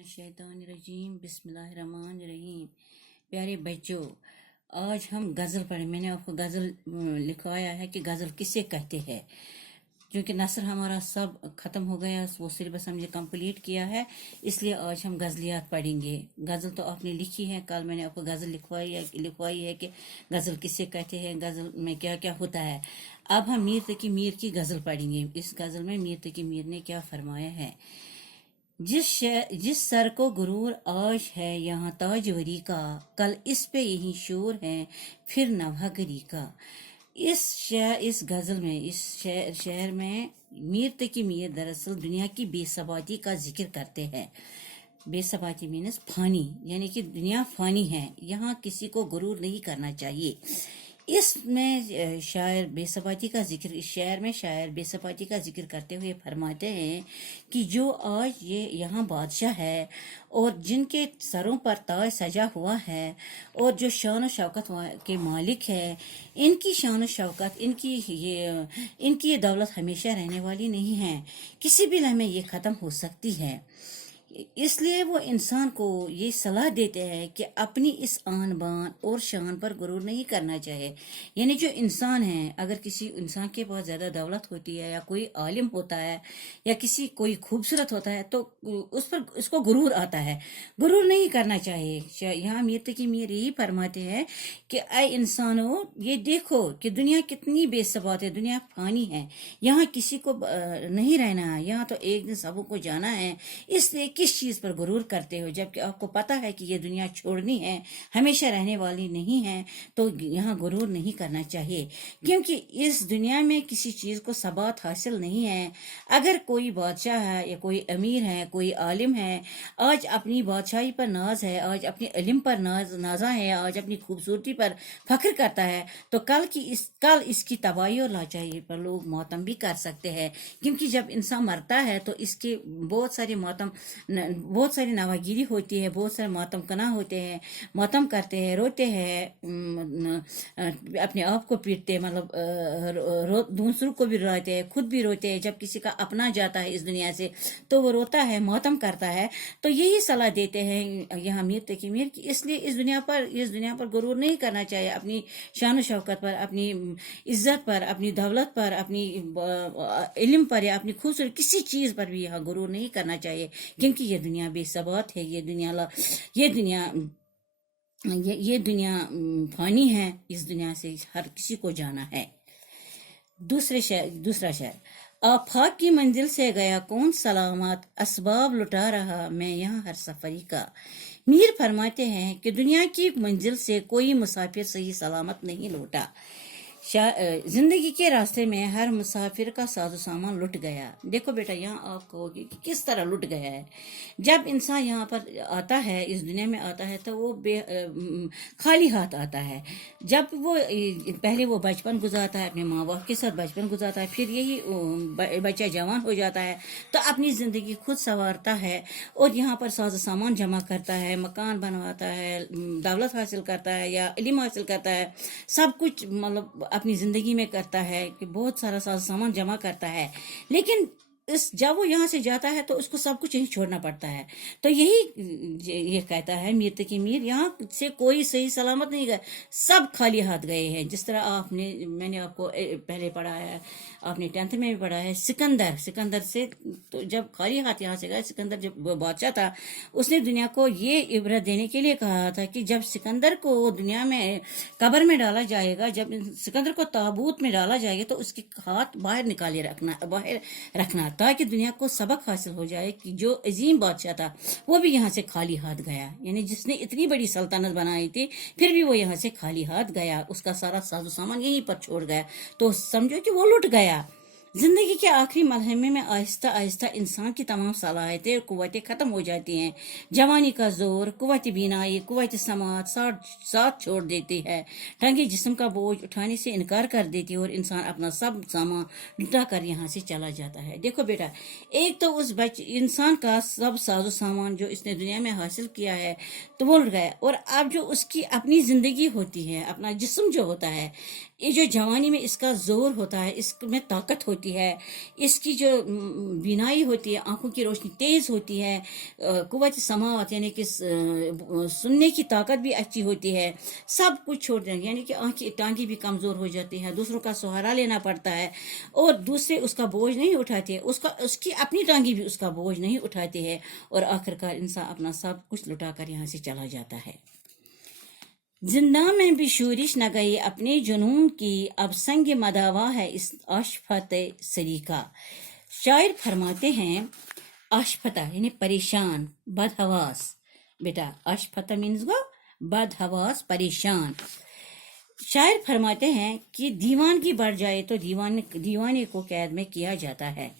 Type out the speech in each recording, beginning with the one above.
मिनश्शैतानिर्रजीम बिस्मिल्लाहिर्रहमानिर्रहीम। प्यारे बच्चों, आज हम गज़ल पढ़े। मैंने आपको गज़ल लिखवाया है कि गज़ल किसे कहते हैं, क्योंकि नसर हमारा सब ख़त्म हो गया, वो सिलेबस हमने कंप्लीट किया है, इसलिए आज हम गज़लियात पढ़ेंगे। गज़ल तो आपने लिखी है, कल मैंने आपको गज़ल लिखवाई है कि गज़ल किसे कहते हैं, गज़ल में क्या क्या होता है। अब हम मीर तकी मीर की गज़ल पढ़ेंगे। इस गज़ल में मीर तकी मीर ने क्या फरमाया है। जिस सर को गुरूर आज है यहाँ ताजवरी का, कल इस पे यही शोर है फिर नवागरी का। इस गज़ल में, इस शहर में मीर तकी मीर दरअसल दुनिया की बेसबाती का जिक्र करते हैं। बेसबाती मीन्स फानी, यानी कि दुनिया फानी है, यहाँ किसी को गुरूर नहीं करना चाहिए। इसमें शायर बेसबाती का जिक्र, इस शहर में शायर बेसबाती का जिक्र करते हुए फरमाते हैं कि जो आज ये यहाँ बादशाह है और जिनके सरों पर ताज सजा हुआ है और जो शान शौकत के मालिक है, इनकी शान शौकत, इनकी ये दौलत हमेशा रहने वाली नहीं है, किसी भी लम्हे ये ख़त्म हो सकती है। इसलिए वो इंसान को ये सलाह देते हैं कि अपनी इस आन बान और शान पर गुरूर नहीं करना चाहिए। यानी जो इंसान है, अगर किसी इंसान के पास ज़्यादा दौलत होती है या कोई आलिम होता है या कोई खूबसूरत होता है तो उसको गुरूर आता है, गुरूर नहीं करना चाहिए। यहाँ मीर तकी मीर यही फरमाते हैं कि ऐ इंसानों, ये देखो कि दुनिया कितनी बेसबात है, दुनिया फानी है, यहाँ किसी को नहीं रहना है, यहाँ तो एक दिन सबको जाना है, इसलिए किस चीज़ पर गुरूर करते हो, जबकि आपको पता है कि ये दुनिया छोड़नी है, हमेशा रहने वाली नहीं है, तो यहाँ गुरूर नहीं करना चाहिए। क्योंकि इस दुनिया में किसी चीज़ को सबात हासिल नहीं है। अगर कोई बादशाह है या कोई अमीर है, कोई आलिम है, आज अपनी बादशाही पर नाज है, आज अपने इल्म पर नाजा है, आज अपनी खूबसूरती पर फख्र करता है, तो कल इसकी तबाही और लाचारी पर लोग मातम भी कर सकते हैं। क्योंकि जब इंसान मरता है तो इसके बहुत सारी नवागिरी होती है, बहुत सारे मातम कना होते हैं, मातम करते हैं, रोते हैं, अपने आप को पीटते हैं, मतलब दूसरों को भी रोते हैं, खुद भी रोते हैं। जब किसी का अपना जाता है इस दुनिया से तो वो रोता है, मातम करता है। तो यही सलाह देते हैं यहाँ मीर तकी मीर की, इसलिए इस दुनिया पर गुरूर नहीं करना चाहिए। अपनी शान शौकत पर, अपनी इज्जत पर, अपनी दौलत पर, अपनी इल्म पर या अपनी खूबसूरती, किसी चीज़ पर भी यहाँ गुरूर नहीं करना चाहिए। क्योंकि ये दुनिया बेसबात है, ये दुनिया फानी है, इस दुनिया से हर किसी को जाना है। दूसरा शेर। आफाक की मंजिल से गया कौन सलामत, असबाब लुटा रहा मैं यहाँ हर सफरी का। मीर फरमाते हैं कि दुनिया की मंजिल से कोई मुसाफिर सही सलामत नहीं लौटा। जिंदगी के रास्ते में हर मुसाफिर का साजो सामान लुट गया। देखो बेटा, यहाँ आप कहोगे कि किस तरह लुट गया है। जब इंसान यहाँ पर आता है, इस दुनिया में आता है, तो वो खाली हाथ आता है। जब वो पहले वो बचपन गुजारता है, अपने माँ बाप के साथ बचपन गुजारता है, फिर यही बच्चा जवान हो जाता है तो अपनी ज़िंदगी खुद संवारता है और यहाँ पर साजो सामान जमा करता है, मकान बनवाता है, दौलत हासिल करता है या इल्म हासिल करता है, सब कुछ मतलब अपनी ज़िंदगी में करता है कि बहुत सारा सामान जमा करता है। लेकिन जब वो यहाँ से जाता है तो उसको सब कुछ यहीं छोड़ना पड़ता है। तो ये कहता है मीर तकी मीर, यहाँ से कोई सही सलामत नहीं गया, सब खाली हाथ गए हैं। जिस तरह मैंने आपको पहले पढ़ा है, आपने 10th में भी पढ़ा है, सिकंदर से तो जब खाली हाथ यहाँ से गए, सिकंदर जब बादशाह था, उसने दुनिया को ये इबरत देने के लिए कहा था कि जब सिकंदर को दुनिया में कब्र में डाला जाएगा, जब सिकंदर को ताबूत में डाला जाएगा तो उसके हाथ बाहर रखना ताकि दुनिया को सबक हासिल हो जाए कि जो अजीम बादशाह था वो भी यहाँ से खाली हाथ गया। यानी जिसने इतनी बड़ी सल्तनत बनाई थी फिर भी वो यहाँ से खाली हाथ गया, उसका सारा साजो सामान यहीं पर छोड़ गया, तो समझो कि वो लुट गया। जिंदगी के आखिरी मरहले में आहिस्ता आहिस्ता इंसान की तमाम सलाहियतें और कुव्वतें ख़त्म हो जाती हैं। जवानी का जोर, कुव्वत बीनाई, कुव्वत समात साथ छोड़ देती है, टंगे जिस्म का बोझ उठाने से इनकार कर देती है और इंसान अपना सब सामान लुटा कर यहाँ से चला जाता है। देखो बेटा, एक तो उस इंसान का सब साजो सामान जो इसने दुनिया में हासिल किया है तो वो लुट गया, और अब जो उसकी अपनी ज़िंदगी होती है, अपना जिस्म जो होता है, یہ جو جوانی میں اس کا زور ہوتا ہے، اس میں طاقت ہوتی ہے، اس کی جو بینائی ہوتی ہے، آنکھوں کی روشنی تیز ہوتی ہے، قوت سماعت یعنی کہ سننے کی طاقت بھی اچھی ہوتی ہے، سب کچھ چھوڑ دیں یعنی کہ ٹانگیں بھی کمزور ہو جاتی ہے، دوسروں کا سہارا لینا پڑتا ہے اور دوسرے اس کا بوجھ نہیں اٹھاتے، اس کی اپنی ٹانگیں بھی اس کا بوجھ نہیں اٹھاتے ہیں، اور آخر کار انسان اپنا سب کچھ لٹا کر یہاں سے چلا جاتا ہے۔ زنداں میں بھی شورش نہ گئی اپنے جنون کی، اب سنگ مداوا ہے اس آشفت سریقہ۔ شاعر فرماتے ہیں آشفتہ یعنی پریشان، بدحواس، بیٹا آشفتہ مینز گو بدحواس، پریشان۔ شاعر فرماتے ہیں کہ دیوانگی بڑھ جائے تو دیوانے کو قید میں کیا جاتا ہے،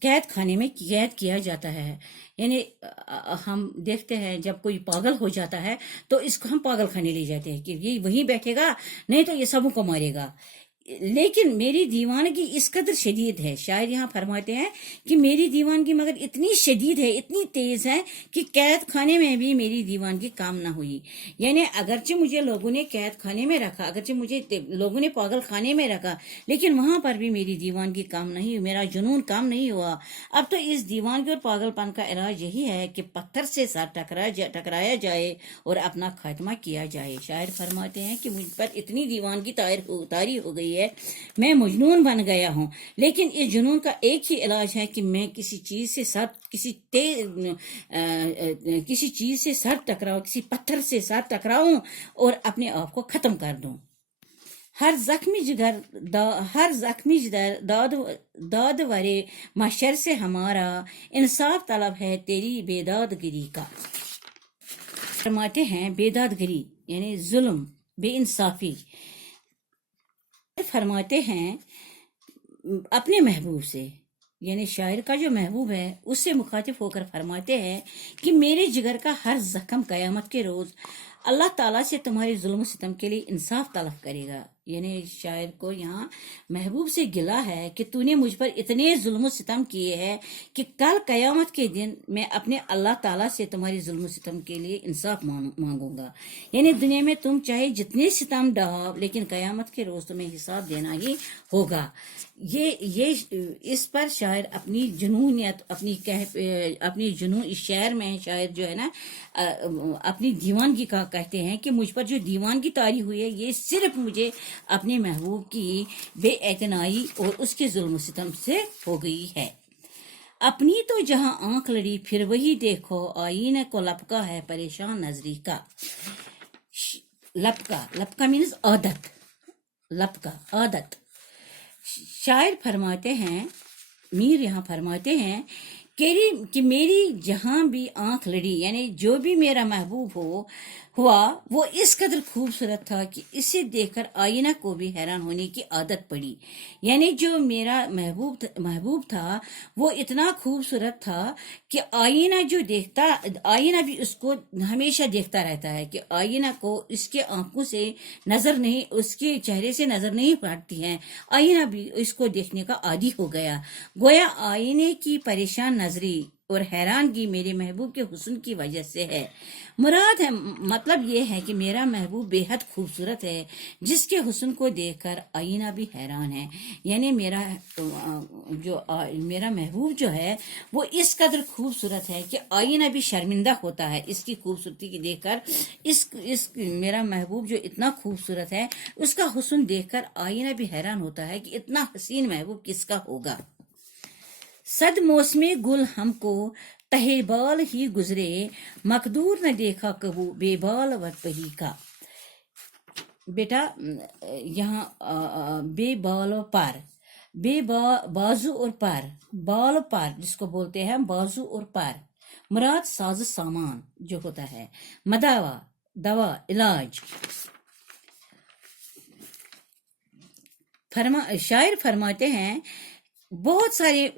قید خانے میں قید کیا جاتا ہے، یعنی ہم دیکھتے ہیں جب کوئی پاگل ہو جاتا ہے تو اس کو ہم پاگل خانے لے جاتے ہیں کہ یہ وہیں بیٹھے گا، نہیں تو یہ سبوں کو مارے گا۔ لیکن میری دیوانگی اس قدر شدید ہے، شاعر یہاں فرماتے ہیں کہ میری دیوانگی مگر اتنی شدید ہے، اتنی تیز ہے کہ قید خانے میں بھی میری دیوانگی کام نہ ہوئی، یعنی اگرچہ مجھے لوگوں نے قید خانے میں رکھا، اگرچہ مجھے لوگوں نے پاگل خانے میں رکھا، لیکن وہاں پر بھی میری دیوانگی کام نہیں ہوئی، میرا جنون کام نہیں ہوا۔ اب تو اس دیوانگی اور پاگل پن کا علاج یہی ہے کہ پتھر سے سر ٹکرایا جائے اور اپنا خاتمہ کیا جائے۔ شاعر فرماتے ہیں کہ مجھ پر اتنی دیوانگی طاری ہو گئی ہے، میں مجنون بن گیا ہوں، لیکن اس جنون کا ایک ہی علاج ہے کہ میں کسی چیز سے سر ٹکراؤں، کسی پتھر سے سر ٹکراؤں اور اپنے آپ کو ختم کر دوں۔ ہر زخمی جگر داد ورے محشر سے ہمارا، انصاف طلب ہے تیری بیدادگری کا۔ فرماتے ہیں بیدادگری یعنی ظلم، بے انصافی۔ فرماتے ہیں اپنے محبوب سے، یعنی شاعر کا جو محبوب ہے اس سے مخاطب ہو کر فرماتے ہیں کہ میرے جگر کا ہر زخم قیامت کے روز اللہ تعالیٰ سے تمہارے ظلم و ستم کے لیے انصاف طلب کرے گا۔ یعنی شاعر کو یہاں محبوب سے گلہ ہے کہ تو نے مجھ پر اتنے ظلم و ستم کیے ہیں کہ کل قیامت کے دن میں اپنے اللہ تعالیٰ سے تمہاری ظلم و ستم کے لیے انصاف مانگوں گا، یعنی دنیا میں تم چاہے جتنے ستم ڈھاؤ لیکن قیامت کے روز تمہیں حساب دینا ہی ہوگا۔ یہ اس پر شاعر اپنی جنونیت اپنی جنون اس شعر میں شاعر جو ہے نا اپنی دیوانگی کا کہتے ہیں کہ مجھ پر جو دیوانگی طاری ہوئی ہے یہ صرف مجھے اپنے محبوب کی بے اعتنائی اور اس کے ظلم و ستم سے ہو گئی ہے۔ اپنی تو جہاں آنکھ لڑی پھر وہی دیکھو، آئینے کو لپکا ہے پریشان نظری کا۔ لپکا مینز عادت، لپکا عادت۔ شاعر فرماتے ہیں، میر یہاں فرماتے ہیں کہ میری جہاں بھی آنکھ لڑی، یعنی جو بھی میرا محبوب ہوا وہ اس قدر خوبصورت تھا کہ اسے دیکھ کر آئینہ کو بھی حیران ہونے کی عادت پڑی، یعنی جو میرا محبوب تھا وہ اتنا خوبصورت تھا کہ آئینہ بھی اس کو ہمیشہ دیکھتا رہتا ہے، کہ آئینہ کو اس کے آنکھوں سے نظر نہیں، اس کے چہرے سے نظر نہیں پڑتی ہے، آئینہ بھی اس کو دیکھنے کا عادی ہو گیا۔ گویا آئینے کی پریشان نظری اور حیرانگی میرے محبوب کے حسن کی وجہ سے ہے۔ مراد ہے، مطلب یہ ہے کہ میرا محبوب بے حد خوبصورت ہے جس کے حسن کو دیکھ کر آئینہ بھی حیران ہے، یعنی میرا محبوب جو ہے وہ اس قدر خوبصورت ہے کہ آئینہ بھی شرمندہ ہوتا ہے اس کی خوبصورتی کی دیکھ کر۔ میرا محبوب جو اتنا خوبصورت ہے اس کا حسن دیکھ کر آئینہ بھی حیران ہوتا ہے کہ اتنا حسین محبوب کس کا ہوگا۔ صد موسم گل ہم کو تہے بال ہی گزرے، مقدور نہ دیکھا کبو بے بال و پری کا۔ بیٹا یہاں بے بال و پر، بازو اور پر، بال و پر جس کو بولتے ہیں بازو اور پر، مراد ساز سامان جو ہوتا ہے، مداوا دوا علاج۔ شاعر فرماتے ہیں بہت سارے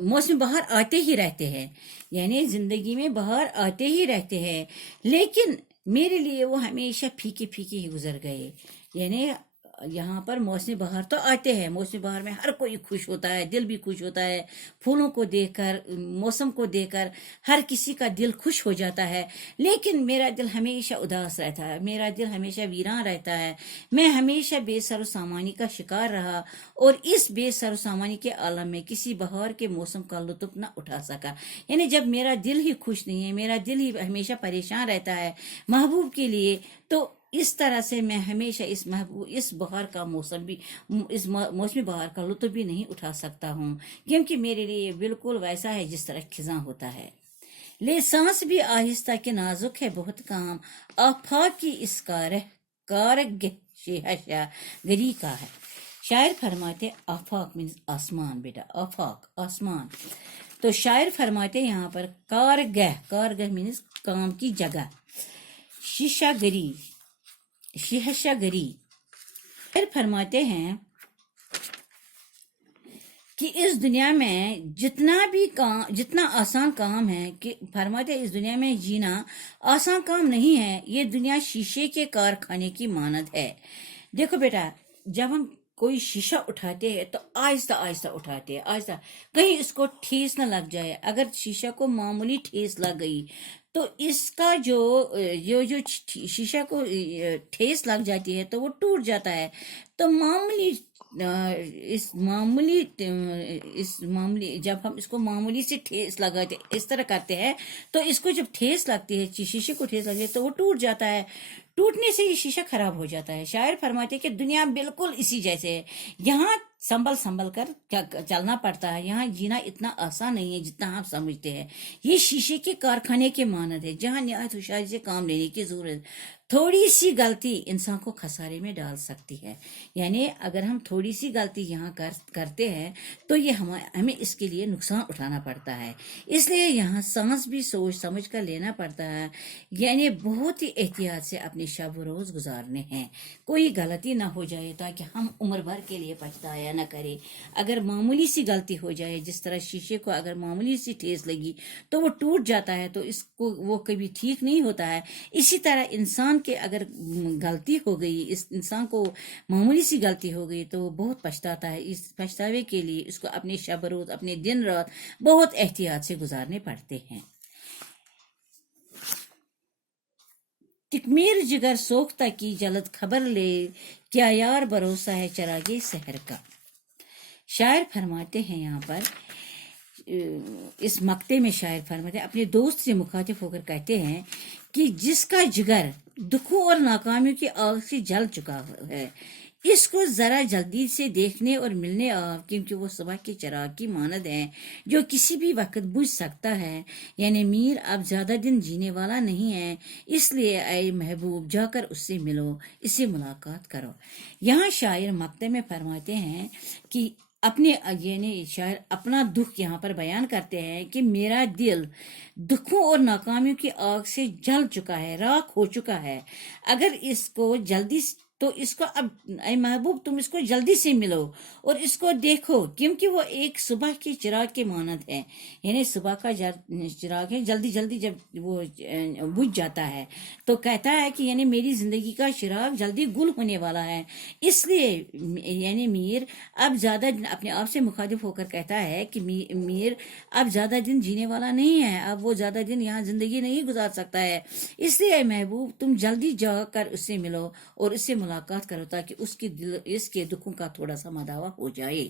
موسم بہار آتے ہی رہتے ہیں، یعنی زندگی میں بہار آتے ہی رہتے ہیں، لیکن میرے لیے وہ ہمیشہ پھیکے پھیکے ہی گزر گئے، یعنی यहाँ पर मौसमी बहार तो आते हैं, मौसमी बहार में हर कोई खुश होता है, दिल भी खुश होता है, फूलों को देखकर, मौसम को देखकर हर किसी का दिल खुश हो जाता है। लेकिन मेरा दिल हमेशा उदास रहता है, मेरा दिल हमेशा वीरान रहता है। मैं हमेशा बेसरो सामानी का शिकार रहा और इस बेसरो सामानी के आलम में किसी बहार के मौसम का लुत्फ न उठा सका। यानी जब मेरा दिल ही खुश नहीं है, मेरा दिल ही हमेशा परेशान रहता है महबूब के लिए, तो इस तरह से मैं हमेशा इस बहार का मौसम भी, इस मौसमी बहार का लुत्फ भी नहीं उठा सकता हूँ, क्योंकि मेरे लिए बिल्कुल वैसा है जिस तरह खिजां होता है। ले सांस भी आहिस्ता के नाजुक है बहुत काम, आफाक की इस कारग शेहशा गरी का है। शायर फरमाते आफाक मीन्स आसमान, बेटा आफाक आसमान। तो शायर फरमाते यहाँ पर कारगह मीन्स काम की जगह, शीशा गरी शिहशा गरी। फिर फरमाते हैं कि इस दुनिया में जितना आसान काम है, कि फरमाते इस दुनिया में जीना आसान काम नहीं है, ये दुनिया शीशे के कारखाने की मानद है। देखो बेटा, जब हम कोई शीशा उठाते हैं तो आहिस्ता आहिस्ता उठाते हैं, आहिस्ता, कहीं इसको ठेस न लग जाए। अगर शीशा को मामूली ठेस लग गई तो इसका जो शीशा को ठेस लग जाती है तो वो टूट जाता है। तो इस मामूली जब हम इसको मामूली से ठेस लगाते, इस तरह करते हैं, तो इसको जब ठेस लगती है, शीशे को ठेस लगती है, तो वो टूट जाता है। टूटने से ये शीशा खराब हो जाता है। शायर फरमाते कि दुनिया बिल्कुल इसी जैसे है, यहाँ संभल कर चलना पड़ता है, यहाँ जीना इतना आसान नहीं है जितना आप समझते हैं। ये शीशे के कारखाने के मानद है, जहाँ निहायत होशियारी से काम लेने की जरूरत। थोड़ी सी गलती इंसान को खसारे में डाल सकती है। यानी अगर हम थोड़ी सी गलती यहाँ करते हैं तो ये हमें इसके लिए नुकसान उठाना पड़ता है। इसलिए यहाँ सांस भी सोच समझ कर लेना पड़ता है, यानी बहुत ही एहतियात से अपने शब रोज गुजारने हैं, कोई गलती ना हो जाए ताकि हम उम्र भर के लिए पछताया न करें। अगर मामूली सी गलती हो जाए, जिस तरह शीशे को अगर मामूली सी ठेस लगी तो वो टूट जाता है, तो इसको वो कभी ठीक नहीं होता है। इसी तरह इंसान के अगर गलती हो गई, इस इंसान को मामूली सी गलती हो गई, तो वो बहुत पछताता है। इस पछतावे के लिए इसको अपने शब रोज, अपने दिन रात बहुत एहतियात से गुजारने पड़ते हैं। तिकमीर जिगर सोख्ता की जलद खबर ले, क्या यार भरोसा है चरागे शहर का। शायर फरमाते हैं यहाँ पर, इस मक्ते में शायर फरमाते हैं, अपने दोस्त से मुखातिब होकर कहते हैं कि जिसका जिगर दुखों और नाकामियों की आग से जल चुका है, इसको जरा जल्दी से देखने और मिलने आओ, क्योंकि वो सुबह के चिराग की मानद है जो किसी भी वक्त बुझ सकता है। यानी मीर अब ज्यादा दिन जीने वाला नहीं है, इसलिए ऐ महबूब जाकर उससे मिलो, इससे मुलाकात करो। यहाँ शायर मक्ते में फरमाते हैं कि यानी शायर अपना दुख यहाँ पर बयान करते हैं कि मेरा दिल दुखों और नाकामियों की आग से जल चुका है, राख हो चुका है। अगर इसको जल्दी तो इसको अब ऐ महबूब तुम इसको जल्दी से मिलो और इसको देखो, क्योंकि वो एक सुबह के चिराग के मानद है। यानी सुबह का चिराग है, जल्दी जल्दी जब वो बुझ जाता है तो कहता है कि यानी मेरी जिंदगी का चिराग जल्दी गुल होने वाला है। इसलिए यानी मीर अब ज्यादा अपने आप से मुखातिब होकर कहता है कि मीर अब ज्यादा दिन जीने वाला नहीं है, अब वो ज्यादा दिन यहाँ जिंदगी नहीं गुजार सकता है। इसलिए महबूब तुम जल्दी जाकर उससे मिलो और उससे मुलाकात करो, ताकि इसके दुखों का थोड़ा सा मदावा हो जाए।